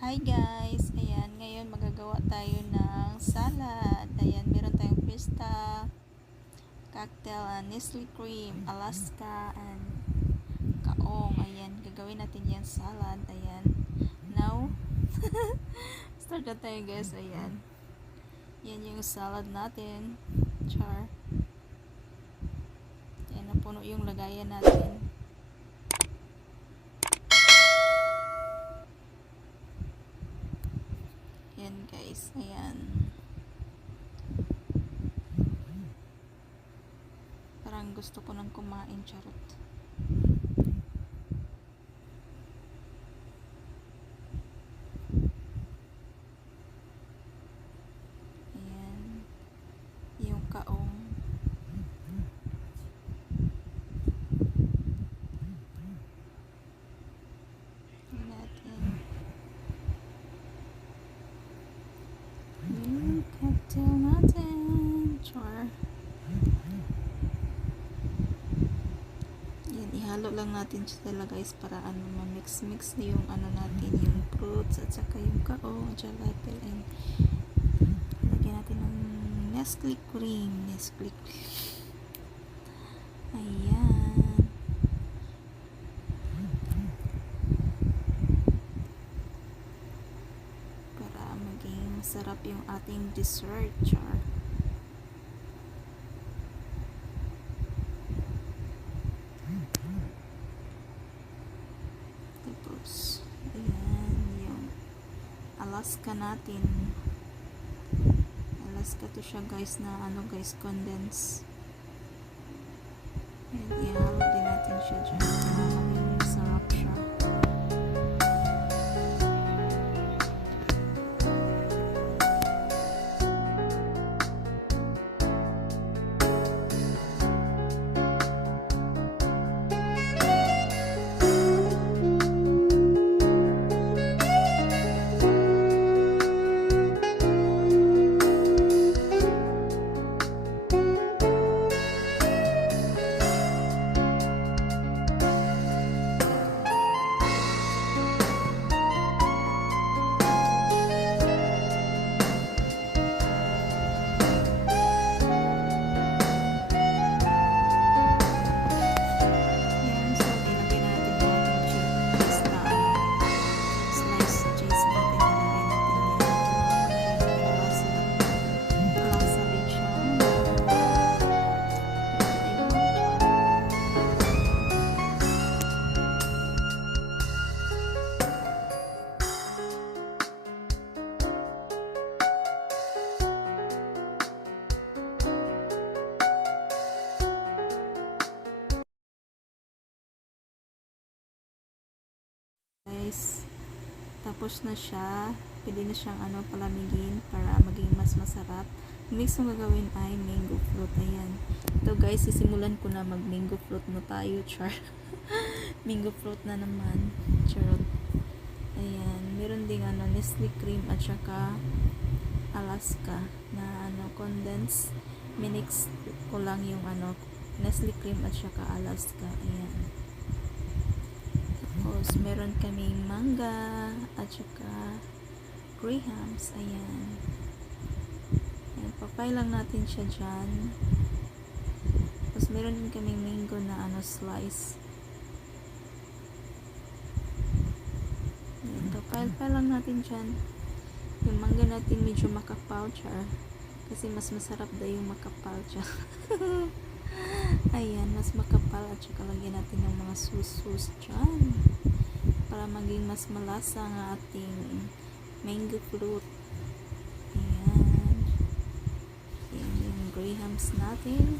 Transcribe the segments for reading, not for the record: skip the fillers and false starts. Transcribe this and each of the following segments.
Hi guys! Ayan, ngayon magagawa tayo ng salad. Ayan, meron tayong Pista, cocktail, Nestle Cream, Alaska, and kaong. Ayan, gagawin natin yan salad. Ayan. Now, start na tayo guys. Ayan. Yan yung salad natin. Char. Ayan, napuno yung lagayan natin. Ayan guys. Ayan. Parang gusto ko nang kumain, charot. Ayan. Yung kaong. Natin. Yung cocktail natin. Char. Yan, ihalo lang natin sila guys para ma-mix na yung natin, yung fruits at saka yung kaong at saka and lagyan natin ng Nestle Cream. Ayan. Para maging masarap yung ating dessert, char. Tapos, ayan, yung Alaska natin. Alaska to siya guys na guys, condense. Ayan, ihalo din natin siya dyan para maging masarap siya. Guys, tapos na siya. Pwede na siyang palamigin para maging mas masarap. Mix ang gagawin ay mango fruit. Ayan. Ito guys, sisimulan ko na mag mango fruit na tayo, char. Mango fruit na naman, charot. Ayan, meron ding Nestle Cream at saka Alaska na condense. Minix ko lang yung Nestle Cream at saka Alaska. Ayan. Tapos, meron kaming mangga at saka grahams. Ayan. Ayan, papay lang natin siya dyan. Tapos, meron din kaming mango na slice. Ayan, papay lang natin dyan. Yung mangga natin medyo makapal, char. Kasi mas masarap daw yung makapal, char. Ayan, mas makapal at saka lagyan natin ng mga sus dyan para maging mas malasa ang ating mango fruit. Ayan. Ayan yung grahams natin.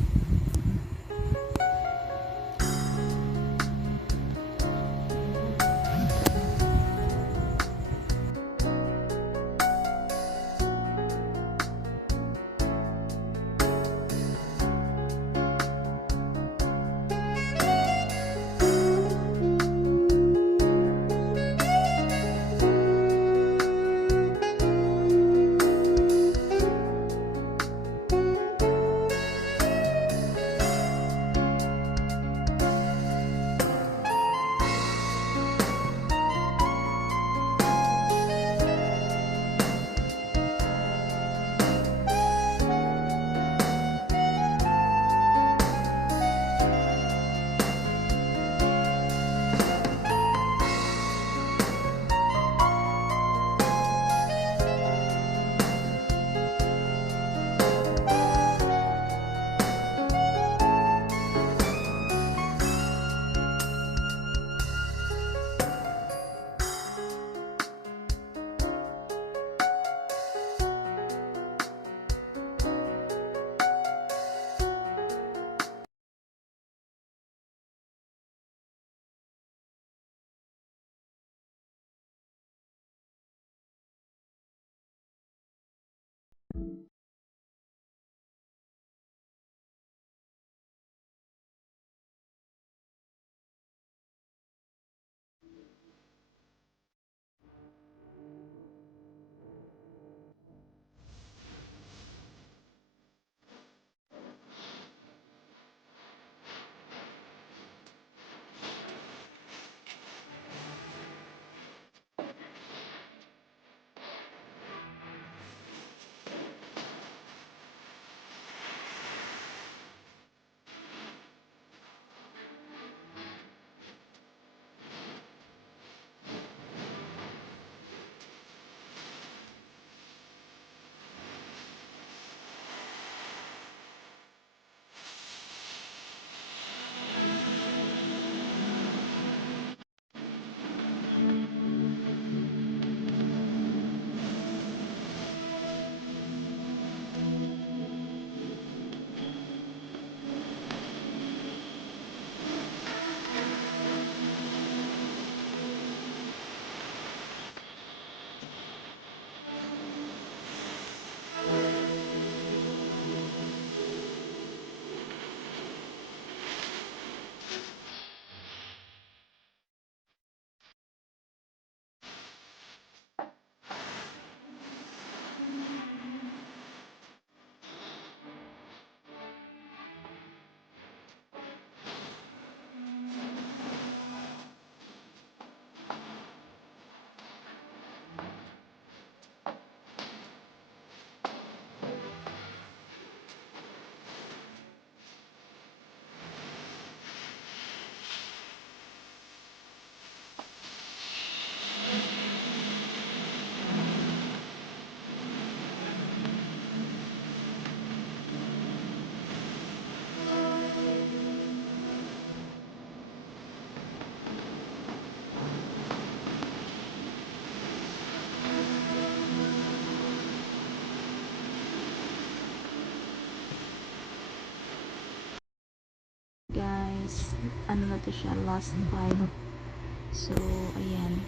Guys, ano na to siya, last time. So, ayan.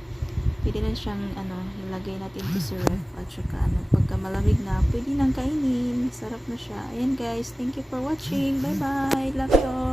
Pwede na siyang, ilagay natin to sa ref. At saka, pagka malamig na, pwede nang kainin. Sarap na siya. Ayan guys, thank you for watching. Bye bye. Love you all.